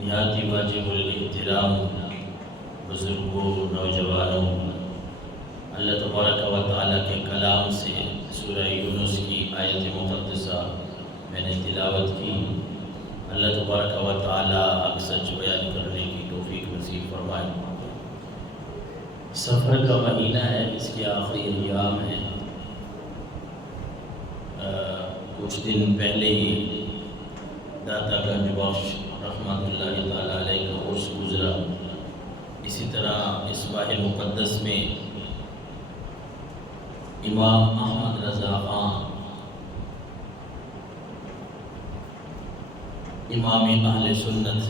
نہایت ہی واجب الاحترام بزرگوں، نوجوانوں، اللہ تبارک و تعالیٰ کے کلام سے سورہ یونس کی آیت مقدسہ میں نے تلاوت کی۔ اللہ تبارک و تعالیٰ حق سچ بیان کرنے کی توفیق نصیب فرمائے۔ سفر کا مہینہ ہے، اس کے آخری ایام ہیں۔ کچھ دن پہلے ہی داتا گنج بخش رحمۃ اللہ تعالیٰ علیہ کا عرس گزرا۔ اسی طرح اس ماہ مقدس میں امام احمد رضا خان امام اہل سنت،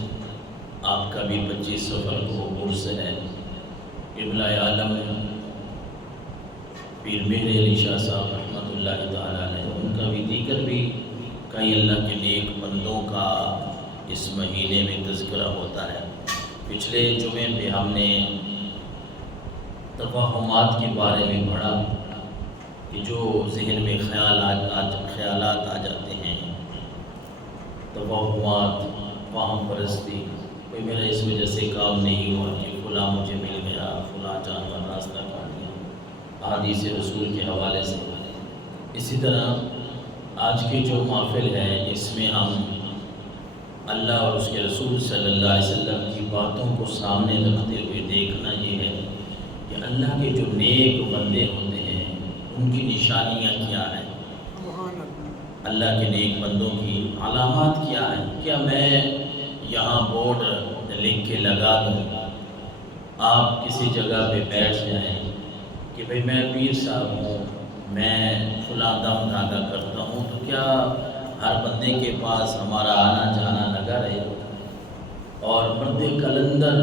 آپ کا بھی 25 سفر کو عرس ہے۔ قبلہ عالم پیر مہر علی شاہ صاحب رحمۃ اللہ تعالیٰ علیہ، ان کا بھی دیگر بھی کئی اللہ کے نیک بندوں کا اس مہینے میں تذکرہ ہوتا ہے۔ پچھلے جمعے پہ ہم نے توہمات کے بارے میں پڑھا کہ جو ذہن میں خیالات آ جاتے ہیں، توہمات، وہم پرستی، کوئی میرا اس وجہ سے کام نہیں ہوا کہ فلاں مجھے مل گیا، فلاں جانور راستہ کاٹ گیا، احادیث رسول کے حوالے سے۔ اسی طرح آج کی جو محفل ہے، اس میں ہم اللہ اور اس کے رسول صلی اللہ علیہ وسلم کی باتوں کو سامنے رکھتے ہوئے دیکھنا یہ ہے کہ اللہ کے جو نیک بندے ہوتے ہیں ان کی نشانیاں کیا ہیں، اللہ کے نیک بندوں کی علامات کیا ہیں۔ کیا میں یہاں بورڈ لکھ کے لگا دوں، آپ کسی جگہ پہ بیٹھ جائیں کہ بھئی میں پیر صاحب ہوں، میں فلاں دم دھاگا کرتا ہوں، تو کیا ہر بندے کے پاس ہمارا آنا جانا لگا رہے؟ اور مرد کلندر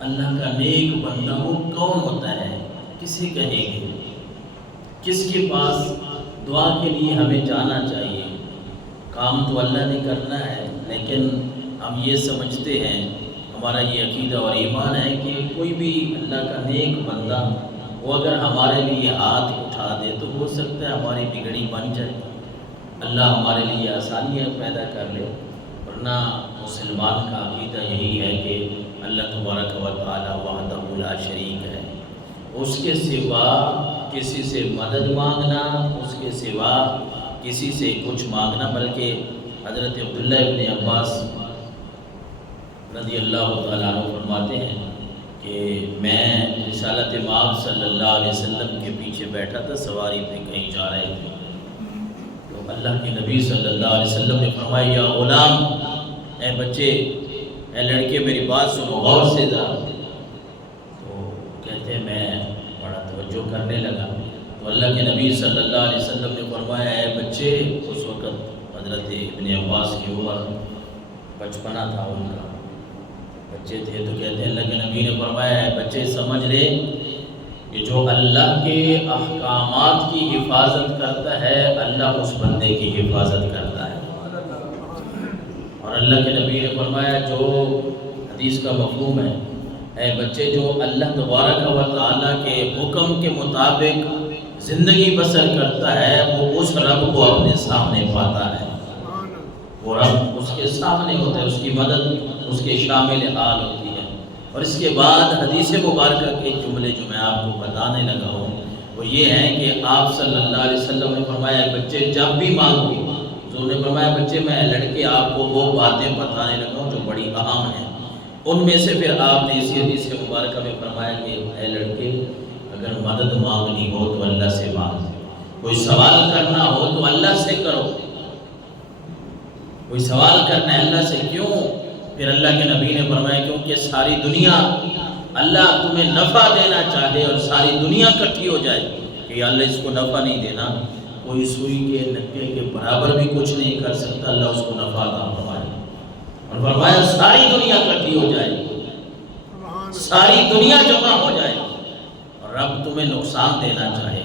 اللہ کا نیک بندہ وہ کون ہوتا ہے؟ کسے کہیں گے؟ کس کے پاس دعا کے لیے ہمیں جانا چاہیے؟ کام تو اللہ نے کرنا ہے، لیکن ہم یہ سمجھتے ہیں، ہمارا یہ عقیدہ اور ایمان ہے کہ کوئی بھی اللہ کا نیک بندہ وہ اگر ہمارے لیے ہاتھ اٹھا دے تو ہو سکتا ہے ہماری بگڑی بن جائے، اللہ ہمارے لیے آسانیاں پیدا کر لے۔ ورنہ مسلمان کا عقیدہ یہی ہے کہ اللہ تبارک و تعالیٰ وحدہ لا شریک ہے، اس کے سوا کسی سے مدد مانگنا، اس کے سوا کسی سے کچھ مانگنا، بلکہ حضرت عبداللہ ابن عباس رضی اللہ تعالیٰ عنہ فرماتے ہیں کہ میں رسالت مآب صلی اللہ علیہ وسلم کے پیچھے بیٹھا تھا، سواری پہ کہیں جا رہے تھے، تو اللہ کے نبی صلی اللہ علیہ وسلم نے فرمایا یا غلام، اے بچے، اے لڑکے، میری بات سنو غور سے ذرا۔ تو کہتے ہیں میں بڑا توجہ کرنے لگا، تو اللہ کے نبی صلی اللہ علیہ وسلم نے فرمایا اے بچے، اس وقت حضرت ابن عباس کی عمر بچپنا تھا ان کا، بچے تھے، تو کہتے ہیں اللہ کے نبی نے فرمایا اے بچے سمجھ لے کہ جو اللہ کے احکامات کی حفاظت کرتا ہے اللہ اس بندے کی حفاظت کرتا ہے۔ اور اللہ کے نبی نے فرمایا جو حدیث کا مفہوم ہے، اے بچے جو اللہ تبارک و تعالیٰ کے حکم کے مطابق زندگی بسر کرتا ہے وہ اس رب کو اپنے سامنے پاتا ہے، وہ رب اس کے سامنے ہوتا ہے، اس کی مدد اس کے شامل حال ہوتی ہے۔ اور اس کے بعد حدیث مبارکہ کے جملے جو میں آپ کو بتانے لگا ہوں وہ یہ ہے کہ آپ صلی اللہ علیہ وسلم نے فرمایا بچے جب بھی مانگو، حضور نے فرمایا بچے میں لڑکے آپ کو وہ باتیں بتانے لگا ہوں جو بڑی اہم ہیں، ان میں سے پھر آپ نے اسی حدیث مبارکہ میں فرمایا کہ اے لڑکے اگر مدد مانگنی ہو تو اللہ سے مانگ، کوئی سوال کرنا ہو تو اللہ سے کرو، کوئی سوال کرنا ہے اللہ سے، کیوں؟ پھر اللہ کے نبی نے فرمایا کیونکہ ساری دنیا اللہ تمہیں نفع دینا چاہے اور ساری دنیا اکٹھی ہو جائے کہ اللہ اس کو نفع نہیں دینا، کوئی سوئی کے نکے کے برابر بھی کچھ نہیں کر سکتا، اللہ اس کو نفع عطا فرمائے۔ اور فرمایا ساری دنیا اکٹھی ہو جائے، ساری دنیا جمع ہو جائے اور رب تمہیں نقصان دینا چاہے،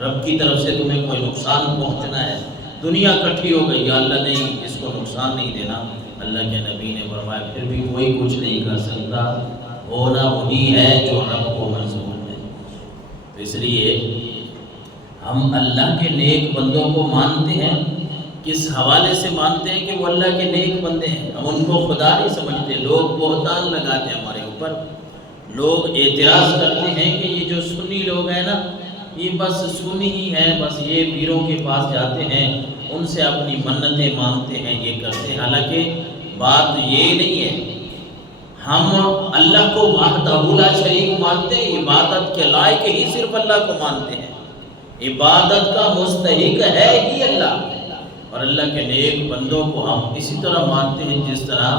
رب کی طرف سے تمہیں کوئی نقصان پہنچنا ہے، دنیا اکٹھی ہو گئی، اللہ نے اس کو نقصان نہیں دینا، اللہ کے نبی نے فرمایا پھر بھی کوئی کچھ نہیں کر سکتا، ہونا وہی ہے جو رب کو منظور ہے۔ تو اس لیے ہم اللہ کے نیک بندوں کو مانتے ہیں کس حوالے سے مانتے ہیں کہ وہ اللہ کے نیک بندے ہیں؟ ہم ان کو خدا نہیں سمجھتے، لوگ بہتان لگاتے ہیں ہمارے اوپر، لوگ اعتراض کرتے ہیں کہ یہ جو سنی لوگ ہیں نا، یہ بس سنی ہی ہیں، بس یہ پیروں کے پاس جاتے ہیں، ان سے اپنی منتیں مانگتے ہیں، یہ کرتے ہیں۔ حالانکہ بات یہ نہیں ہے، ہم اللہ کو وحدہ لا شریک مانتے ہیں، عبادت کے لائق ہی صرف اللہ کو مانتے ہیں، عبادت کا مستحق ہے ہی اللہ، اور اللہ کے نیک بندوں کو ہم اسی طرح مانتے ہیں جس طرح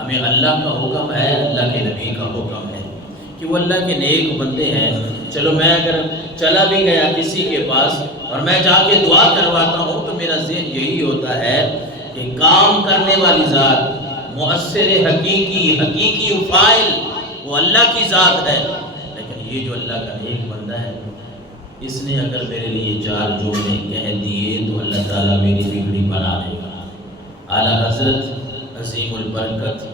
ہمیں اللہ کا حکم ہے، اللہ کے نبی کا حکم ہے کہ وہ اللہ کے نیک بندے ہیں۔ چلو میں اگر چلا بھی گیا کسی کے پاس اور میں جا کے دعا کرواتا ہوں تو میرا ذہن یہی ہوتا ہے کہ کام کرنے والی ذات، مؤثر حقیقی فاعل وہ اللہ کی ذات ہے، لیکن یہ جو اللہ کا نیک بندہ ہے، اس نے اگر میرے لیے چار جملے کہہ دیے تو اللہ تعالیٰ میری بگڑی بنا دے گا۔ اعلیٰ حضرت عظیم البرکت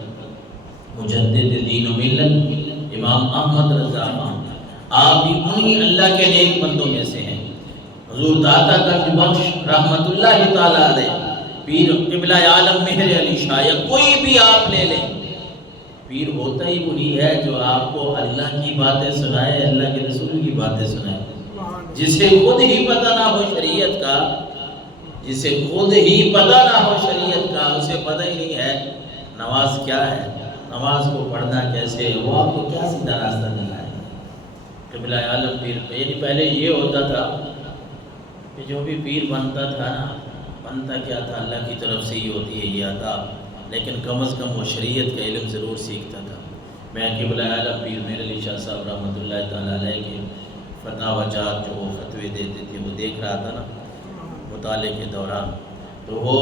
مجدد دین و ملت امام احمد رضا خان، آپ بھی انہی اللہ کے نیک بندوں میں سے ہیں۔ حضور داتا گنج بخش رحمت اللہ تعالیٰ علیہ، پیر قبلہ عالم مہر علی شاہ، یا کوئی بھی آپ لے لیں، پیر ہوتا ہی وہی ہے جو آپ کو اللہ کی باتیں سنائے، اللہ کے رسول کی باتیں سنائے، جسے خود ہی پتہ نہ ہو شریعت کا، جسے خود ہی پتہ نہ ہو شریعت کا، اسے پتہ ہی نہیں ہے نماز کیا ہے، نماز کو پڑھنا کیسے، وہ آپ کو کیا سیدھا راستہ دکھائے۔ قبلہ عالم پیر، یعنی پہلے یہ ہوتا تھا کہ جو بھی پیر بنتا تھا نا، بنتا کیا تھا، اللہ کی طرف سے ہی ہوتی ہے یہ عطا، لیکن کم از کم وہ شریعت کا علم ضرور سیکھتا تھا۔ میں قبلہ عالم پیر میر علی شاہ صاحب رحمۃ اللہ تعالیٰ علیہ کے فتاوی جات جو وہ فتوے دیتے تھے وہ دیکھ رہا تھا نا مطالعے کے دوران، تو وہ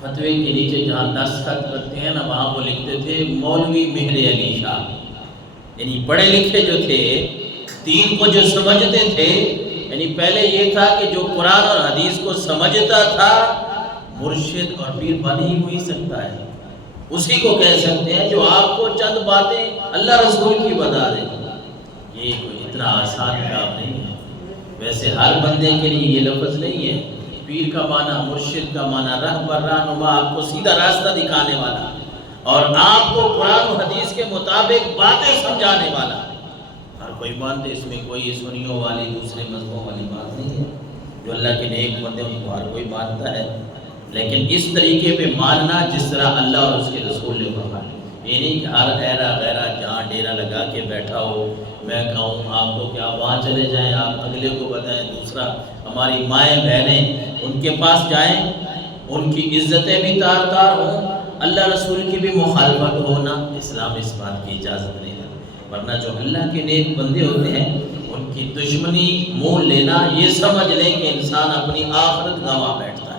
فتوے کے نیچے جہاں دستخط کرتے ہیں نا، وہاں وہ لکھتے تھے مولوی مہر علی شاہ، یعنی پڑھے لکھے جو تھے، دین کو جو سمجھتے تھے، یعنی پہلے یہ تھا کہ جو قرآن اور حدیث کو سمجھتا تھا مرشد اور پیر بن ہی وہی سکتا ہے، اسی کو کہہ سکتے ہیں جو آپ کو چند باتیں اللہ رسول کی بتا دے۔ یہ کوئی اتنا آسان کام نہیں ہے، ویسے ہر بندے کے لیے یہ لفظ نہیں ہے۔ پیر کا معنی، مرشد کا معنی رہبر، رہنما، آپ کو سیدھا راستہ دکھانے والا، اور آپ کو قرآن و حدیث کے مطابق باتیں سمجھانے والا۔ ہر کوئی مانتے، اس میں کوئی سنیوں والی دوسرے مذہبوں والی بات نہیں ہے، جو اللہ کے نیک بندے ان کو ہر کوئی مانتا ہے، لیکن اس طریقے پہ ماننا جس طرح اللہ اور اس کے رسول نے فرمایا، یہ نہیں کہ ہر ایرا غیرہ جہاں ڈیرا لگا کے بیٹھا ہو میں کہوں آپ کو کہ آپ وہاں چلے جائیں، آپ اگلے کو بتائیں، دوسرا ہماری مائیں بہنیں ان کے پاس جائیں، ان کی عزتیں بھی تار تار ہوں، اللہ رسول کی بھی مخالفت ہونا، اسلام اس بات کی اجازت نہیں ہے۔ ورنہ جو اللہ کے نیک بندے ہوتے ہیں ان کی دشمنی مول لینا، یہ سمجھ لیں کہ انسان اپنی آخرت گنوا بیٹھتا ہے۔